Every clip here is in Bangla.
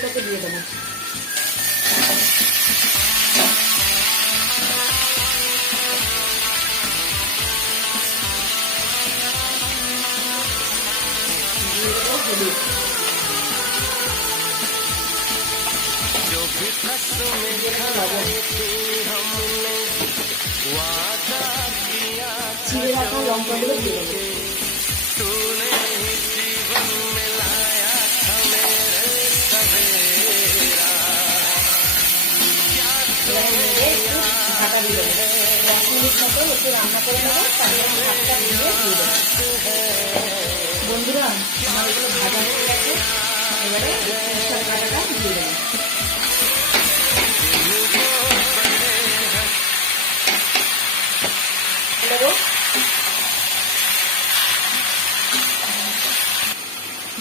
মাছগুলোকে দিয়ে দেবো। দিয়ে দেবো হলুদ। চিড়ে রাখা লঙ্কাগুলো দিয়ে দেবো। ঢাকা দিয়ে দেবো। 10 মিনিট মতো একটু রান্না করে নেবো, তারপরে ভাতটা দিয়ে দেবো। বন্ধুরা, আমার এগুলো ভাজা হয়ে গেছে, এবারে পুঁইশাক ভাজাটা দিয়ে দেবো।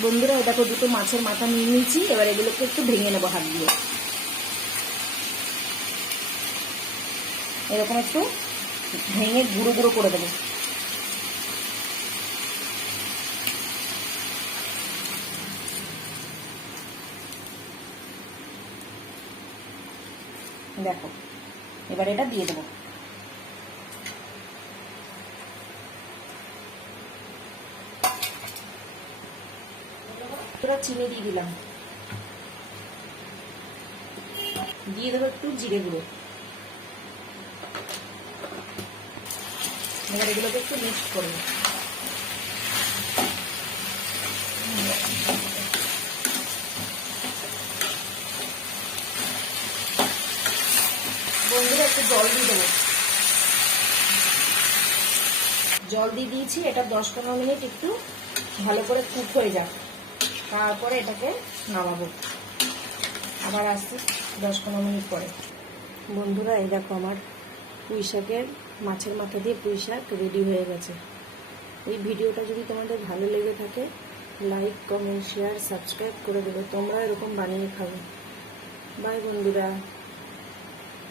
বন্ধুরা, দেখো দুটো মাছের মাথা নিয়ে নিয়েছি, এবার এগুলোকে একটু ভেঙে নেবো হাত দিয়ে। এরকম একটু ভেঙে গুঁড়ো গুঁড়ো করে দেবো। দেখো, এবার এটা দিয়ে দেবো। চিনি দিয়ে দিলাম, দিয়ে দেবো একটু জিরে গুঁড়ো। এবার এগুলোকে একটু মিক্স করবো। বন্ধুরা, একটু জল দিয়ে দেবো। জল দিয়ে দিয়েছি, এটা 10-15 মিনিট একটু ভালো করে কুক হয়ে যাক, তারপরে এটাকে নামাবো। আবার আসছি 10-15 মিনিট পরে। বন্ধুরা, এই দেখো আমার পুঁই শাকের মাছের মাথা দিয়ে পুঁই শাক রেডি হয়ে গেছে। এই ভিডিওটা যদি তোমাদের ভালো লেগে থাকে, লাইক, কমেন্ট, শেয়ার, সাবস্ক্রাইব করে দেবে। তোমরা এরকম বানিয়ে খাবে। বাই বন্ধুরা।